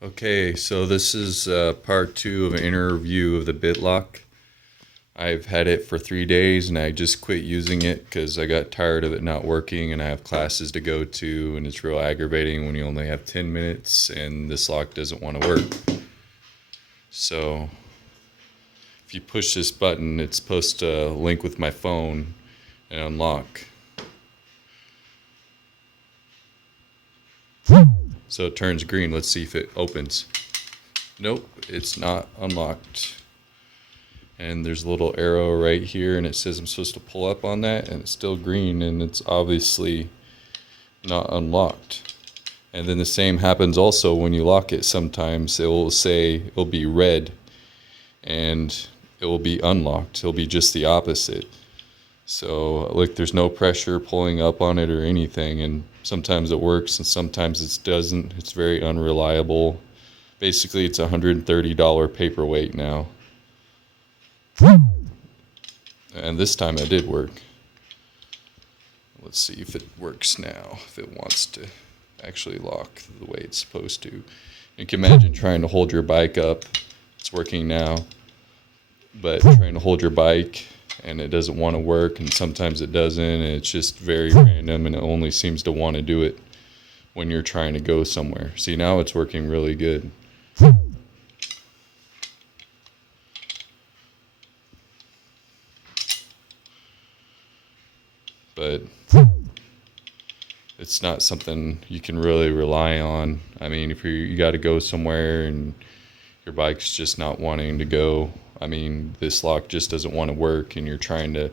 Okay, so this is part two of an interview of the Bitlock. I've had it for 3 days and I just quit using it because I got tired of it not working and I have classes to go to and it's real aggravating when you only have 10 minutes and this lock doesn't want to work. So if you push this button, it's supposed to link with my phone and unlock. So it turns green. Let's see if it opens. Nope, it's not unlocked. And there's a little arrow right here and it says I'm supposed to pull up on that and it's still green and it's obviously not unlocked. And then the same happens also when you lock it. Sometimes it will say it'll be red and it will be unlocked. It'll be just the opposite. So look, there's no pressure pulling up on it or anything, and sometimes it works and sometimes it doesn't. It's very unreliable. Basically it's a $130 paperweight now. And this time it did work. Let's see if it works now, if it wants to actually lock the way it's supposed to. You can imagine trying to hold your bike up. It's working now, but trying to hold your bike and it doesn't want to work, and sometimes it doesn't, and it's just very random, and it only seems to want to do it when you're trying to go somewhere. See, now it's working really good. But it's not something you can really rely on. I mean, if you got to go somewhere and your bike's just not wanting to go, I mean, this lock just doesn't want to work, and you're trying to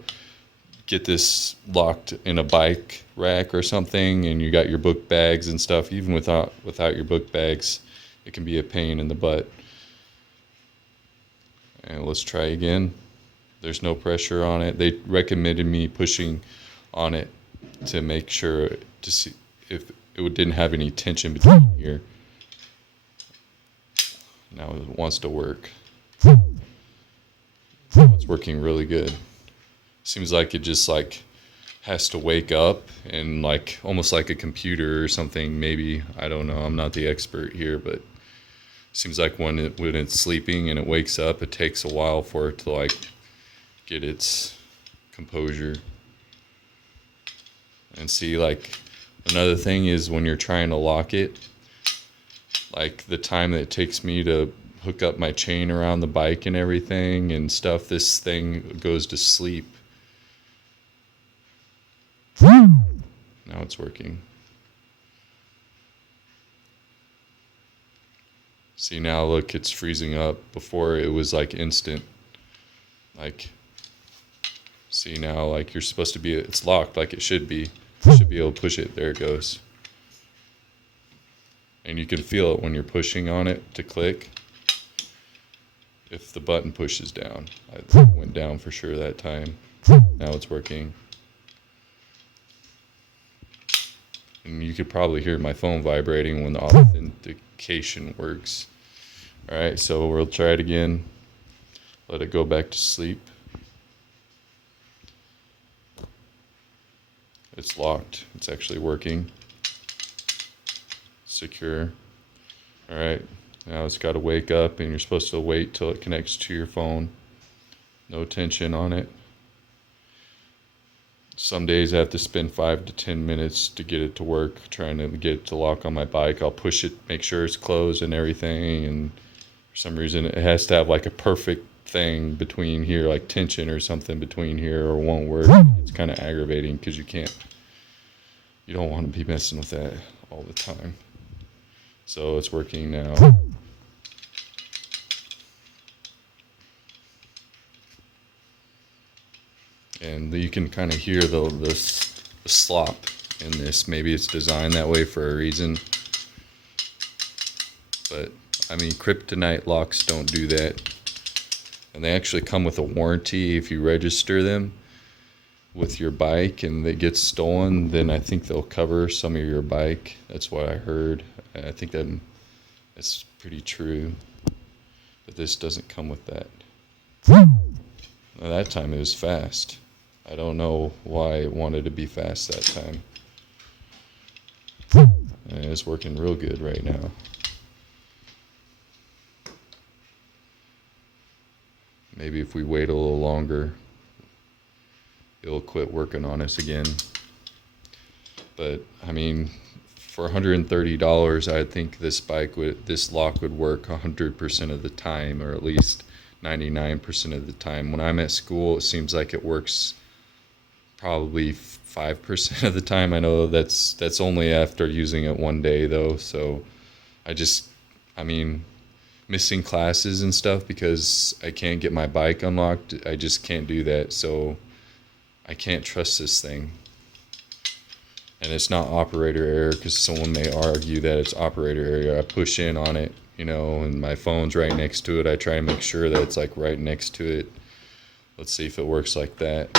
get this locked in a bike rack or something, and you got your book bags and stuff. Even without your book bags, it can be a pain in the butt. And let's try again. There's no pressure on it. They recommended me pushing on it to make sure to see if it didn't have any tension between here. Now it wants to work. Now it's working really good. Seems like it just has to wake up and almost like a computer or something. Maybe, I don't know. I'm not the expert here, but it seems like when it's sleeping and it wakes up, it takes a while for it to get its composure. And see, another thing is when you're trying to lock it, the time that it takes me to hook up my chain around the bike and everything and stuff, this thing goes to sleep. Now it's working. See, now look, it's freezing up. Before it was instant. See, now you're supposed to be, it's locked like it should be. You should be able to push it. There it goes. And you can feel it when you're pushing on it to click. If the button pushes down. I went down for sure that time. Now it's working. And you could probably hear my phone vibrating when the authentication works. Alright, so we'll try it again. Let it go back to sleep. It's locked. It's actually working. Secure. Alright, now it's got to wake up, and you're supposed to wait till it connects to your phone. No tension on it. Some days I have to spend 5 to 10 minutes to get it to work, trying to get it to lock on my bike. I'll push it, make sure it's closed and everything, and for some reason it has to have a perfect thing between here, tension or something between here, or it won't work. It's kind of aggravating because you don't want to be messing with that all the time. So it's working now. And you can kind of hear the slop in this. Maybe it's designed that way for a reason. But, I mean, kryptonite locks don't do that. And they actually come with a warranty if you register them with your bike and it gets stolen, then I think they'll cover some of your bike. That's what I heard. I think that's pretty true. But this doesn't come with that. Now, that time it was fast. I don't know why it wanted to be fast that time. And it's working real good right now. maybe if we wait a little longer, it'll quit working on us again. But I mean, for $130, I think this lock would work 100% of the time, or at least 99% of the time. When I'm at school, it seems like it works probably 5% of the time. I know that's only after using it one day though. So I mean, missing classes and stuff because I can't get my bike unlocked. I just can't do that. So I can't trust this thing. And it's not operator error, because someone may argue that it's operator error. I push in on it, and my phone's right next to it. I try and make sure that it's like right next to it. Let's see if it works like that.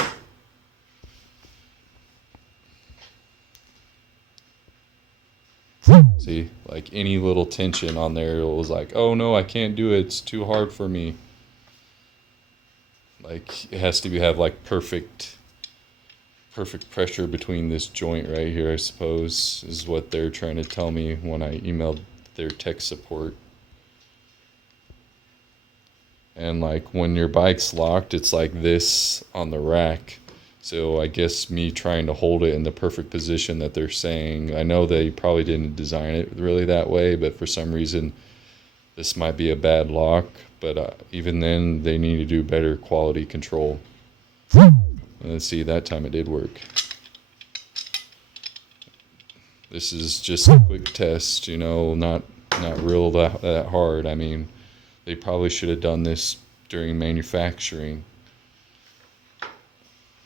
See, like any little tension on there, it was like, oh no, I can't do it. It's too hard for me. Like it has to have like perfect pressure between this joint right here, I suppose, is what they're trying to tell me when I emailed their tech support. And like when your bike's locked, it's like this on the rack. So I guess me trying to hold it in the perfect position that they're saying, I know they probably didn't design it really that way, but for some reason this might be a bad lock. But even then, they need to do better quality control. Let's see, that time it did work. This is just a quick test, not real that hard. I mean, they probably should have done this during manufacturing.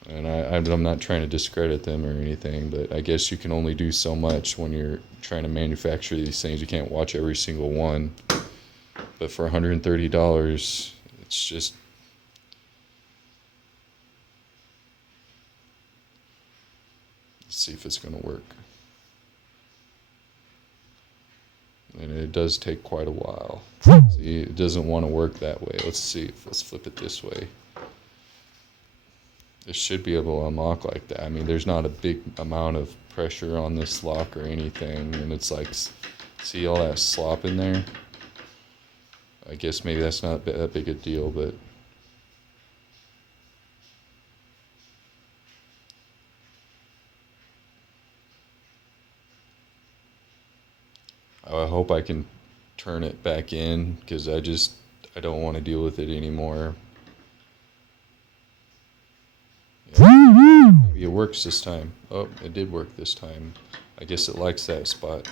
And I'm not trying to discredit them or anything, but I guess you can only do so much when you're trying to manufacture these things. You can't watch every single one. But for $130, it's just... Let's see if it's going to work. And it does take quite a while. See, it doesn't want to work that way. Let's see. Let's flip it this way. It should be able to unlock like that. I mean, there's not a big amount of pressure on this lock or anything. And it's like, see all that slop in there? I guess maybe that's not that big a deal, but... I hope I can turn it back in, because I don't want to deal with it anymore. Yeah. Maybe it works this time. Oh, it did work this time. I guess it likes that spot.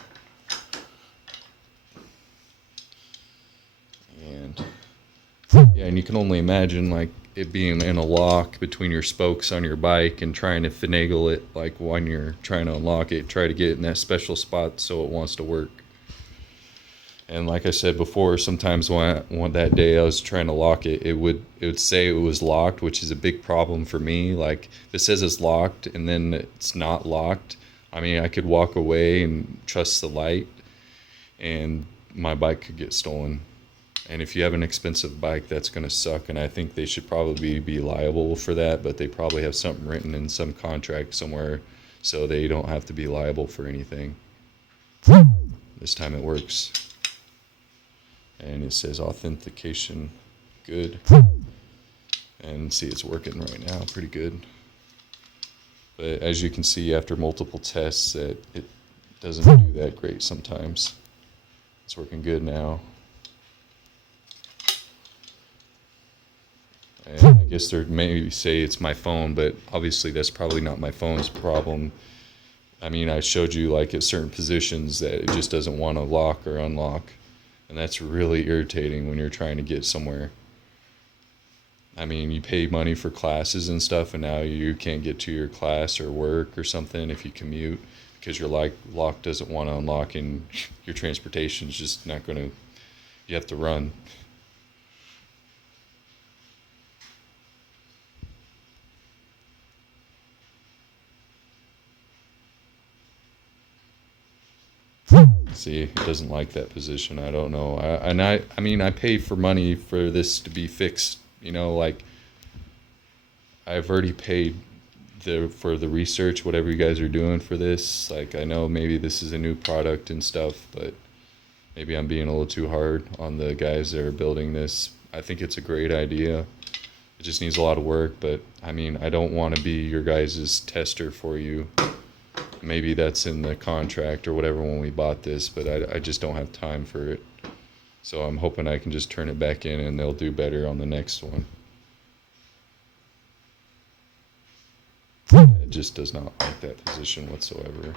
And yeah, and you can only imagine like it being in a lock between your spokes on your bike and trying to finagle it, like when you're trying to unlock it, try to get it in that special spot so it wants to work. And like I said before, sometimes when that day I was trying to lock it, it would say it was locked, which is a big problem for me. Like if it says it's locked and then it's not locked, I mean, I could walk away and trust the light and my bike could get stolen. And if you have an expensive bike, that's going to suck. And I think they should probably be liable for that, but they probably have something written in some contract somewhere so they don't have to be liable for anything. This time it works. And it says authentication good. And see, it's working right now pretty good. But as you can see, after multiple tests, that it doesn't do that great sometimes. It's working good now. And I guess they maybe say it's my phone, but obviously that's probably not my phone's problem. I mean, I showed you like at certain positions that it just doesn't want to lock or unlock. And that's really irritating when you're trying to get somewhere. I mean, you pay money for classes and stuff, and now you can't get to your class or work or something if you commute because your lock doesn't want to unlock and your transportation's just not going to, you have to run. See, it doesn't like that position. I don't know. I mean, I pay for money for this to be fixed. Like I've already paid for the research, whatever you guys are doing for this. Like I know maybe this is a new product and stuff, but maybe I'm being a little too hard on the guys that are building this. I think it's a great idea. It just needs a lot of work, but I mean, I don't want to be your guys' tester for you. Maybe that's in the contract or whatever when we bought this, but I just don't have time for it. So I'm hoping I can just turn it back in and they'll do better on the next one. It just does not like that position whatsoever.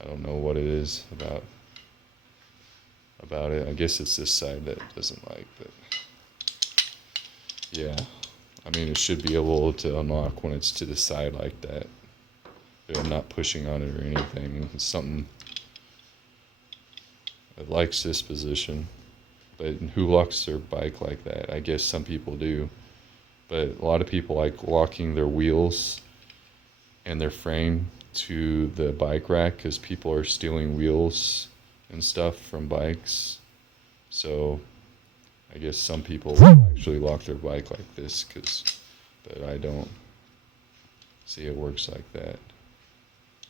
I don't know what it is about it. I guess it's this side that it doesn't like, but yeah. I mean, it should be able to unlock when it's to the side like that. But I'm not pushing on it or anything. It's something that likes this position. But who locks their bike like that? I guess some people do. But a lot of people like locking their wheels and their frame to the bike rack because people are stealing wheels and stuff from bikes. So I guess some people actually lock their bike like this, but I don't. See, it works like that.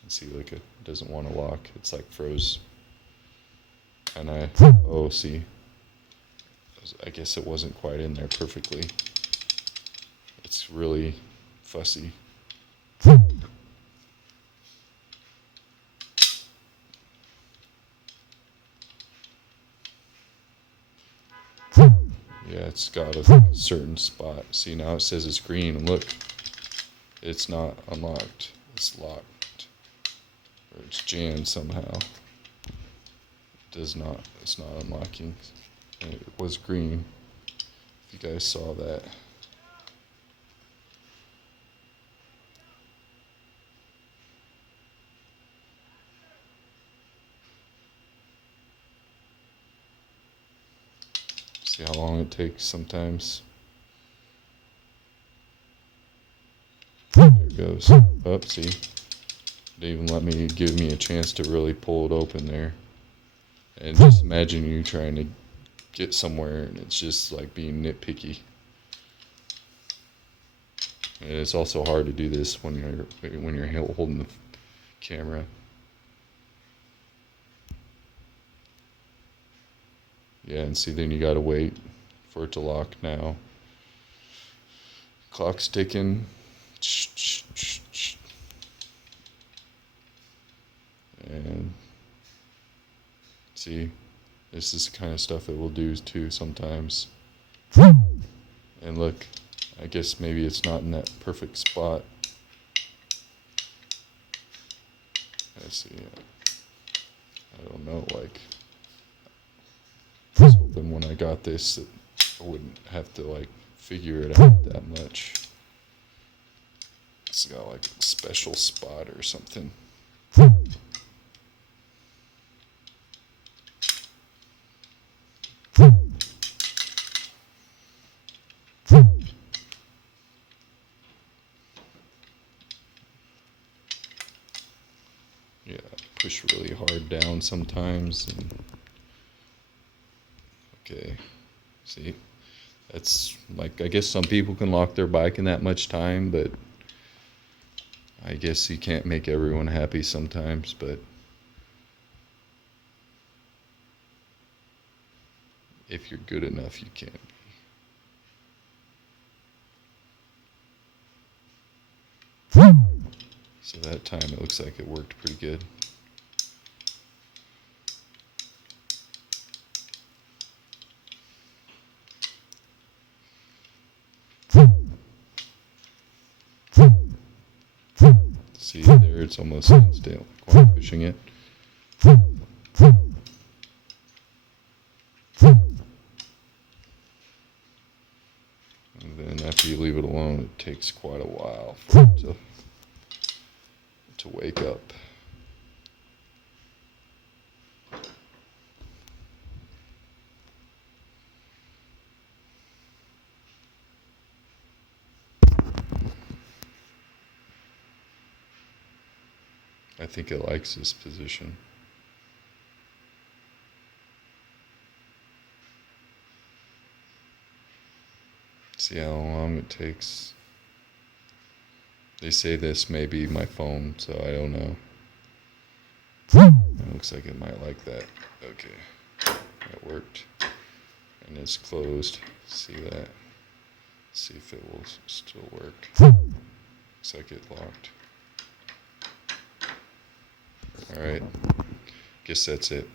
And see, look, it doesn't want to lock. It's like froze. And see, I guess it wasn't quite in there perfectly. It's really fussy. Yeah, it's got a certain spot. See, now it says it's green, and look, it's not unlocked. It's locked, or it's jammed somehow. It's not unlocking. And it was green. If you guys saw that. See how long it takes sometimes. There it goes. Oh, see. Didn't even let me give me a chance to really pull it open there. And just imagine you trying to get somewhere and it's just like being nitpicky. And it's also hard to do this when you're holding the camera. Yeah, and see, then you gotta wait for it to lock now. Clock's ticking. And see, this is the kind of stuff it will do too sometimes. And look, I guess maybe it's not in that perfect spot. Let's see. I don't know, like, I was hoping when I got this that I wouldn't have to like figure it out that much. It's got like a special spot or something. Yeah, push really hard down sometimes. And okay, see, that's like, I guess some people can lock their bike in that much time, but I guess you can't make everyone happy sometimes, but if you're good enough, you can be. So that time it looks like it worked pretty good. See, there it's almost instant while I'm pushing it. And then after you leave it alone, it takes quite a while for it to wake up. I think it likes this position. See how long it takes. They say this may be my phone, so I don't know. It looks like it might like that. Okay, that worked. And it's closed. See that? See if it will still work. Looks like it locked. All right, guess that's it.